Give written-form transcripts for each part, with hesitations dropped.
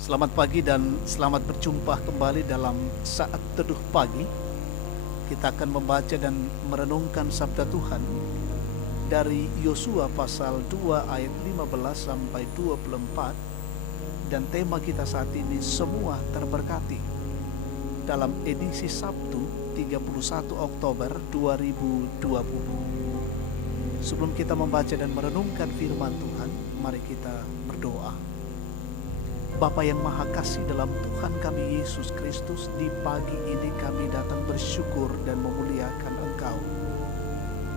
Selamat pagi dan selamat berjumpa kembali dalam saat teduh pagi. Kita akan membaca dan merenungkan sabda Tuhan dari Yosua pasal 2 ayat 15 sampai 24, dan tema kita saat ini semua terberkati, dalam edisi Sabtu 31 Oktober 2020. Sebelum kita membaca dan merenungkan firman Tuhan, mari kita berdoa. Bapa yang Maha Kasih dalam Tuhan kami Yesus Kristus, di pagi ini kami datang bersyukur dan memuliakan Engkau.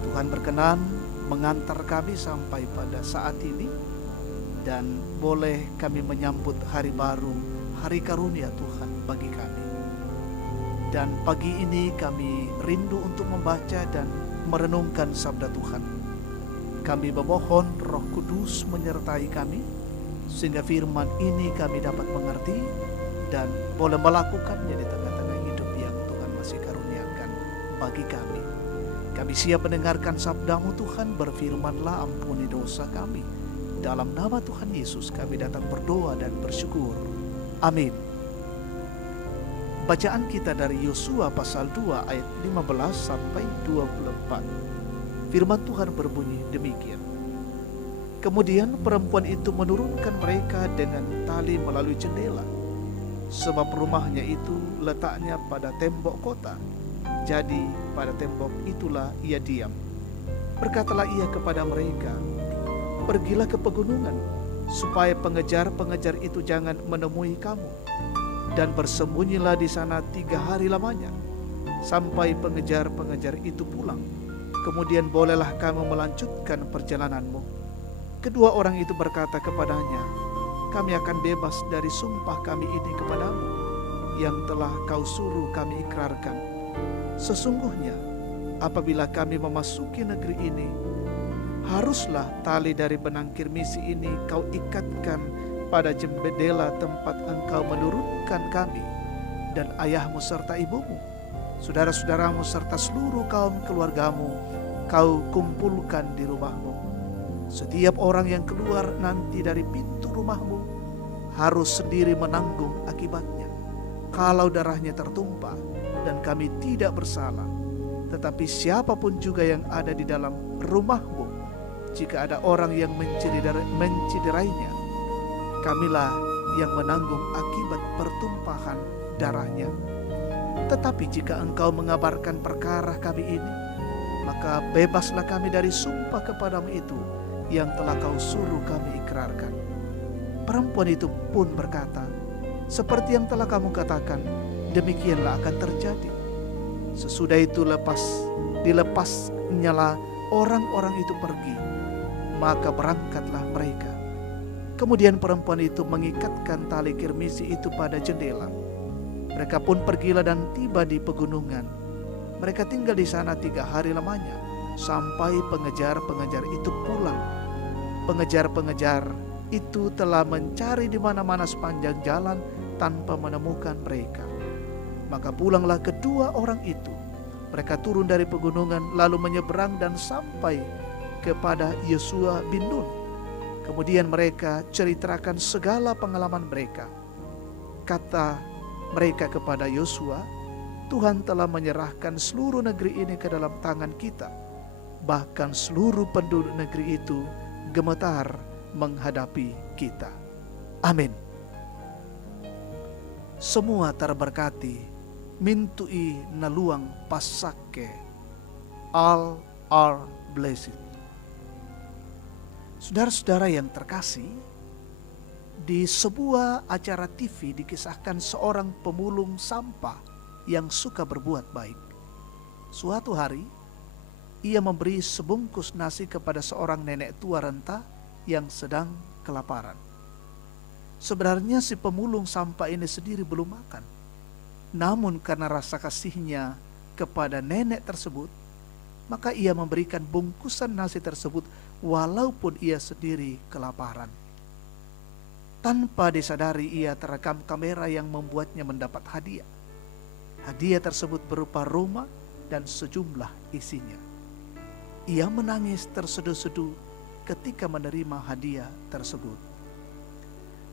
Tuhan berkenan mengantar kami sampai pada saat ini, dan boleh kami menyambut hari baru, hari karunia Tuhan bagi kami. Dan pagi ini kami rindu untuk membaca dan merenungkan sabda Tuhan. Kami memohon Roh Kudus menyertai kami, sehingga firman ini kami dapat mengerti dan boleh melakukannya di tengah-tengah hidup yang Tuhan masih karuniakan bagi kami. Kami siap mendengarkan sabda-Mu Tuhan, berfirmanlah, ampuni dosa kami. Dalam nama Tuhan Yesus kami datang berdoa dan bersyukur. Amin. Bacaan kita dari Yosua pasal 2 ayat 15 sampai 24. Firman Tuhan berbunyi demikian. Kemudian perempuan itu menurunkan mereka dengan tali melalui jendela, sebab rumahnya itu letaknya pada tembok kota. Jadi pada tembok itulah ia diam. Berkatalah ia kepada mereka, pergilah ke pegunungan, supaya pengejar-pengejar itu jangan menemui kamu, dan bersembunyilah di sana 3 hari lamanya, sampai pengejar-pengejar itu pulang. Kemudian bolehlah kamu melanjutkan perjalananmu. Kedua orang itu berkata kepadanya, kami akan bebas dari sumpah kami ini kepadamu, yang telah kau suruh kami ikrarkan. Sesungguhnya apabila kami memasuki negeri ini, haruslah tali dari benang kirmisi ini kau ikatkan pada jendela tempat engkau menurunkan kami dan ayahmu serta ibumu, saudara-saudaramu serta seluruh kaum keluargamu kau kumpulkan di rumahmu. Setiap orang yang keluar nanti dari pintu rumahmu harus sendiri menanggung akibatnya, kalau darahnya tertumpah dan kami tidak bersalah. Tetapi siapapun juga yang ada di dalam rumahmu, jika ada orang yang menciderainya, kamilah yang menanggung akibat pertumpahan darahnya. Tetapi jika engkau mengabarkan perkara kami ini, maka bebaslah kami dari sumpah kepadamu itu yang telah kau suruh kami ikrarkan. Perempuan itu pun berkata, seperti yang telah kamu katakan, demikianlah akan terjadi. Sesudah itu dilepasnyalah orang-orang itu pergi, maka berangkatlah mereka. Kemudian perempuan itu mengikatkan tali kirmisi itu pada jendela. Mereka pun pergilah dan tiba di pegunungan. Mereka tinggal di sana 3 hari lamanya, sampai pengejar-pengejar itu pulang. Pengejar-pengejar itu telah mencari di mana-mana sepanjang jalan tanpa menemukan mereka. Maka pulanglah kedua orang itu. Mereka turun dari pegunungan lalu menyeberang dan sampai kepada Yosua bin Nun. Kemudian mereka ceritakan segala pengalaman mereka. Kata mereka kepada Yosua, Tuhan telah menyerahkan seluruh negeri ini ke dalam tangan kita. Bahkan seluruh penduduk negeri itu gemetar menghadapi kita. Amin. Semua terberkati, mintui naluang pasake, all are blessed. Saudara-saudara yang terkasih, di sebuah acara TV dikisahkan seorang pemulung sampah yang suka berbuat baik. Suatu hari, ia memberi sebungkus nasi kepada seorang nenek tua renta yang sedang kelaparan. Sebenarnya si pemulung sampah ini sendiri belum makan. Namun karena rasa kasihnya kepada nenek tersebut, maka ia memberikan bungkusan nasi tersebut walaupun ia sendiri kelaparan. Tanpa disadari ia terekam kamera yang membuatnya mendapat hadiah. Hadiah tersebut berupa rumah dan sejumlah isinya. Ia menangis terseduh-seduh ketika menerima hadiah tersebut.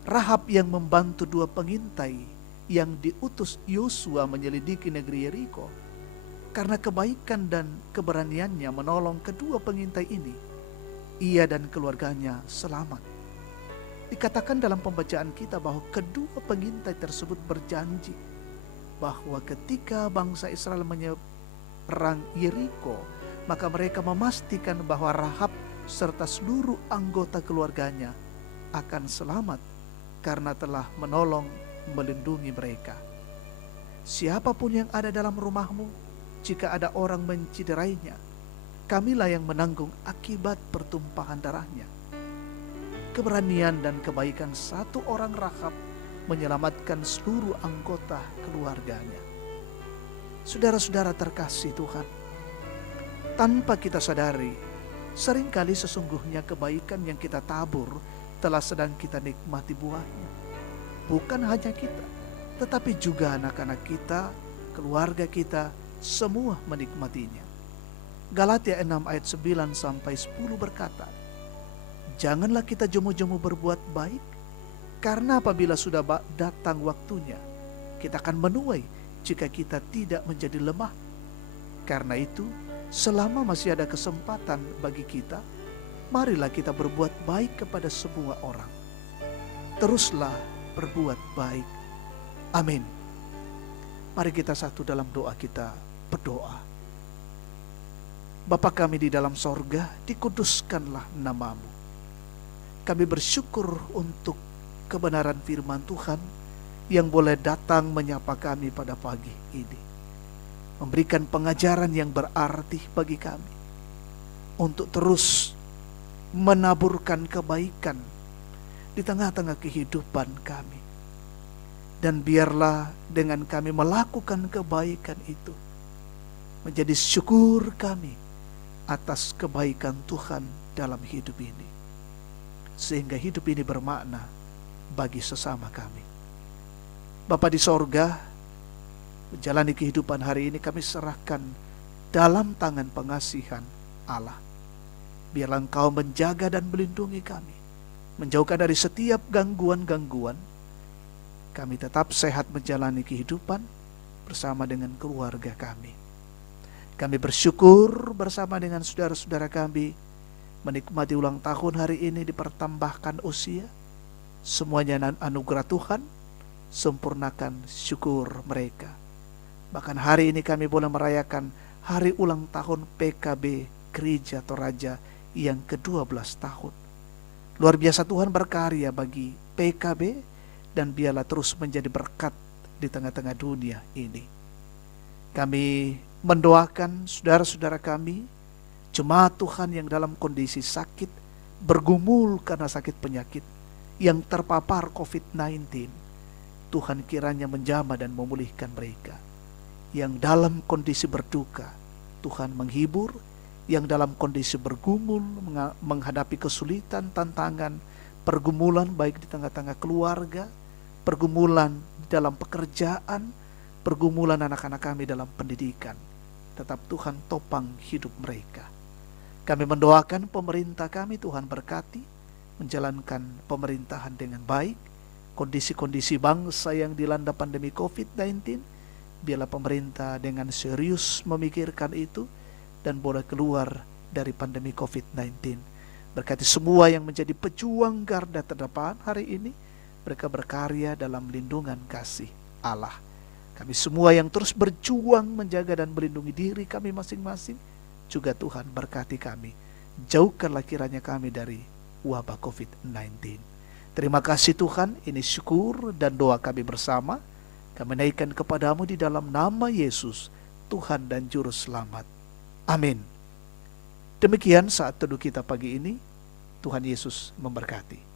Rahab yang membantu dua pengintai yang diutus Yosua menyelidiki negeri Yeriko. Karena kebaikan dan keberaniannya menolong kedua pengintai ini, ia dan keluarganya selamat. Dikatakan dalam pembacaan kita bahwa kedua pengintai tersebut berjanji bahwa ketika bangsa Israel menyerang Yeriko, maka mereka memastikan bahwa Rahab serta seluruh anggota keluarganya akan selamat karena telah menolong melindungi mereka. Siapapun yang ada dalam rumahmu, jika ada orang menciderainya, kamilah yang menanggung akibat pertumpahan darahnya. Keberanian dan kebaikan satu orang Rahab menyelamatkan seluruh anggota keluarganya. Saudara-saudara terkasih Tuhan, tanpa kita sadari, seringkali sesungguhnya kebaikan yang kita tabur telah sedang kita nikmati buahnya. Bukan hanya kita, tetapi juga anak-anak kita, keluarga kita, semua menikmatinya. Galatia 6 ayat 9 sampai 10 berkata, janganlah kita jemu-jemu berbuat baik, karena apabila sudah datang waktunya, kita akan menuai jika kita tidak menjadi lemah. Karena itu, selama masih ada kesempatan bagi kita, marilah kita berbuat baik kepada semua orang. Teruslah berbuat baik. Amin. Mari kita satu dalam doa kita berdoa. Bapa kami di dalam sorga, dikuduskanlah namamu. Kami bersyukur untuk kebenaran firman Tuhan yang boleh datang menyapa kami pada pagi ini. Memberikan pengajaran yang berarti bagi kami untuk terus menaburkan kebaikan di tengah-tengah kehidupan kami. Dan biarlah dengan kami melakukan kebaikan itu, menjadi syukur kami atas kebaikan Tuhan dalam hidup ini, sehingga hidup ini bermakna bagi sesama kami. Bapa di sorga, menjalani kehidupan hari ini kami serahkan dalam tangan pengasihan Allah. Biarlah Engkau menjaga dan melindungi kami, menjauhkan dari setiap gangguan-gangguan. Kami tetap sehat menjalani kehidupan bersama dengan keluarga kami. Kami bersyukur bersama dengan saudara-saudara kami menikmati ulang tahun hari ini, dipertambahkan usia. Semuanya anugerah Tuhan, sempurnakan syukur mereka. Bahkan hari ini kami boleh merayakan hari ulang tahun PKB Gereja Toraja yang ke-12 tahun. Luar biasa Tuhan berkarya bagi PKB, dan biarlah terus menjadi berkat di tengah-tengah dunia ini. Kami mendoakan saudara-saudara kami, jemaat Tuhan yang dalam kondisi sakit, bergumul karena sakit penyakit, yang terpapar COVID-19. Tuhan kiranya menjamah dan memulihkan mereka. Yang dalam kondisi berduka, Tuhan menghibur. Yang dalam kondisi bergumul, menghadapi kesulitan, tantangan, pergumulan baik di tengah-tengah keluarga, pergumulan dalam pekerjaan, pergumulan anak-anak kami dalam pendidikan, tetap Tuhan topang hidup mereka. Kami mendoakan pemerintah kami, Tuhan berkati, menjalankan pemerintahan dengan baik. Kondisi-kondisi bangsa yang dilanda pandemi COVID-19, biarlah pemerintah dengan serius memikirkan itu dan boleh keluar dari pandemi COVID-19. Berkati semua yang menjadi pejuang garda terdepan hari ini, mereka berkarya dalam lindungan kasih Allah. Kami semua yang terus berjuang menjaga dan melindungi diri kami masing-masing, juga Tuhan berkati kami. Jauhkanlah kiranya kami dari wabah COVID-19. Terima kasih Tuhan, ini syukur dan doa kami bersama. Kami naikkan kepadamu di dalam nama Yesus, Tuhan dan Juru Selamat. Amin. Demikian saat teduh kita pagi ini. Tuhan Yesus memberkati.